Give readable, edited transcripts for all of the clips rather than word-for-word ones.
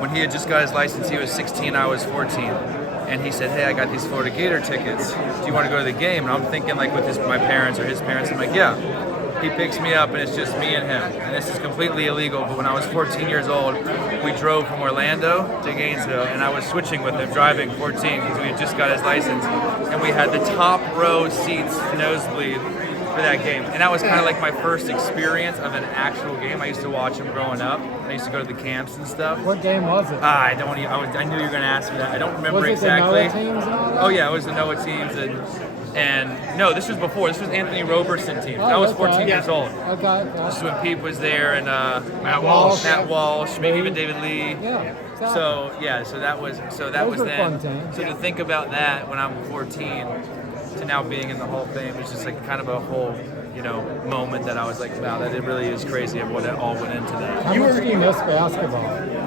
when he had just got his license, he was 16, I was 14. And he said, hey, I got these Florida Gator tickets. Do you want to go to the game? And I'm thinking like with my parents or his parents. I'm like, yeah. He picks me up and it's just me and him. And this is completely illegal, but when I was 14 years old, we drove from Orlando to Gainesville, and I was switching with him, driving 14, because we had just got his license. And we had the top row seats, nosebleed, for that game. And that was kind of like my first experience of an actual game. I used to watch him growing up. I used to go to the camps and stuff. What game was it? I don't want to. I knew you were going to ask me that. I don't remember was it exactly. The Noah teams and all that? Oh yeah, it was the Noah teams and no, this was before. This was Anthony Roberson's team. I was 14 years old. Okay. This is when Pete was there and Matt Walsh, maybe even David Lee. Yeah. Exactly. So that was were then. fun times. So to think about that when I'm 14 to now being in the Hall of Fame is just like kind of a whole moment that I was like, wow, that it really is crazy of what it all went into that. How much do you miss basketball?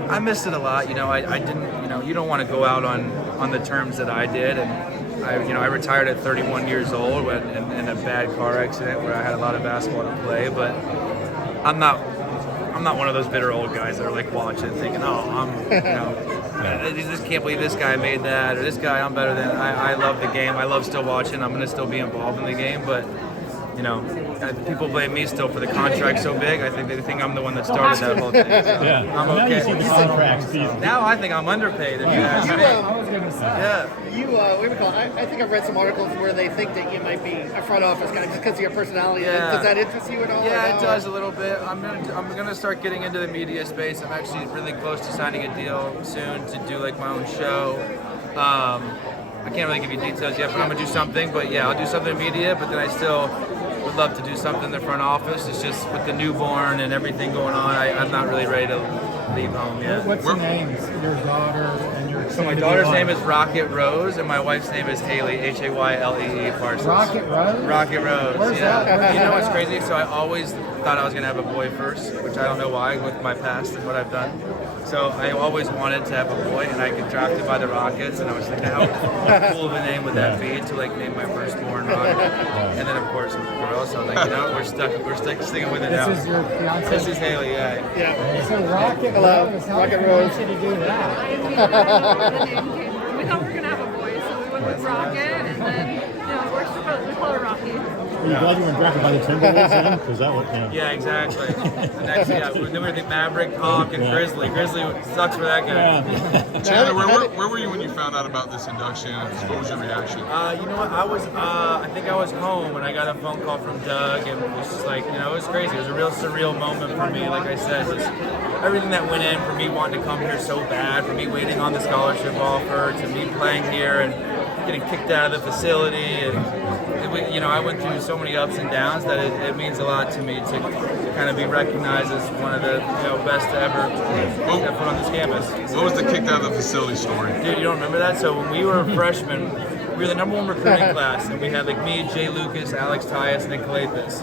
I missed it a lot. I didn't. You don't want to go out on the terms that I did, and I retired at 31 years old in a bad car accident where I had a lot of basketball to play. But I'm not one of those bitter old guys that are like watching, thinking, I just can't believe this guy made that, or this guy, I'm better than. I love the game. I love still watching. I'm gonna still be involved in the game, but. People blame me still for the contract so big. I think they think I'm the one that started that whole thing. So yeah. I'm okay. Now you see the contract season. Now I think I'm underpaid. If you ask me. I was going to say. Yeah. I think I've read some articles where they think that you might be a front office guy just because of your personality. Yeah. Does that interest you at all? Yeah, it does a little bit. I'm gonna start getting into the media space. I'm actually really close to signing a deal soon to do like my own show. I can't really give you details yet, but I'm gonna do something. But yeah, I'll do something in media. But then I still would love to do something in the front office. It's just with the newborn and everything going on, I'm not really ready to leave home yet. What's the names? Your daughter and your. So my daughter's name is Rocket Rose, and my wife's name is Haley, Haylee Parsons. Rocket Rose? Rocket Rose, Where's yeah. that? You know what's crazy? So I always thought I was going to have a boy first, which I don't know why with my past and what I've done. So I always wanted to have a boy, and I got drafted by the Rockets, and I was thinking, how cool of a name would that be to like name my firstborn Rocket? And then of course with the girl, so I'm like, we're sticking with it now. This is your fiance? This is Haley, yeah. Yeah. So Rocket Rose, how Rocket did Rose. you to do that? We thought we were gonna have a boy, so we went with Rocket, and then we call her Rocky. Are you glad you weren't drafted by the Timberwolves then? Because that would, Yeah, exactly. And next, then we think Maverick, Hawk, and Grizzly. Grizzly sucks for that guy. Chandler, where were you when you found out about this induction? What was your reaction? You know what? I think I was home when I got a phone call from Doug, and it was just like, it was crazy. It was a real surreal moment for me. Like I said, just everything that went in for me wanting to come here so bad, for me waiting on the scholarship offer, to me playing here and getting kicked out of the facility, and I went through so many ups and downs that it means a lot to me to kind of be recognized as one of the best to ever step foot on this campus. What was the kicked out of the facility story? Dude, you don't remember that? So when we were freshmen, we were the number one recruiting class, and we had like me, Jay Lucas, Alex Tyus, Nick Kalathis.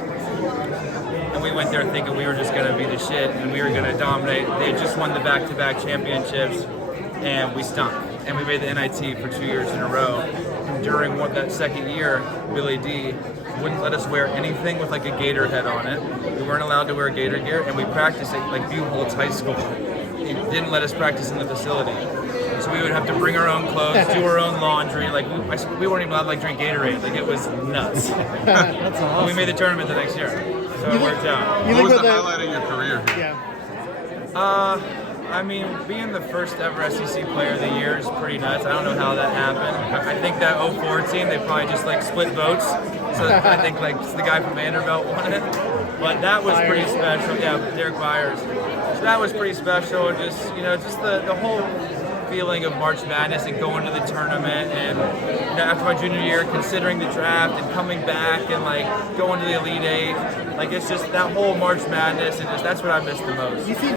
And we went there thinking we were just going to be the shit, and we were going to dominate. They had just won the back-to-back championships, and we stunk. And we made the NIT for 2 years in a row. During that second year, Billy D wouldn't let us wear anything with like a gator head on it. We weren't allowed to wear gator gear, and we practiced at like Buchholz High School. He didn't let us practice in the facility. So we would have to bring our own clothes, do our own laundry. Like we weren't even allowed to like drink Gatorade. Like it was nuts. That's awesome. But we made the tournament the next year, so it worked out. What was the highlight of your career? Yeah. I mean, being the first ever SEC player of the year is pretty nuts. I don't know how that happened. I think that 04 team, they probably just like split votes. So I think like the guy from Vanderbilt won it. But that was pretty special. Yeah, Derek Byers. So that was pretty special. Just the whole feeling of March Madness and going to the tournament, and after my junior year, considering the draft and coming back and like going to the Elite Eight. Like it's just that whole March Madness, and that's what I miss the most.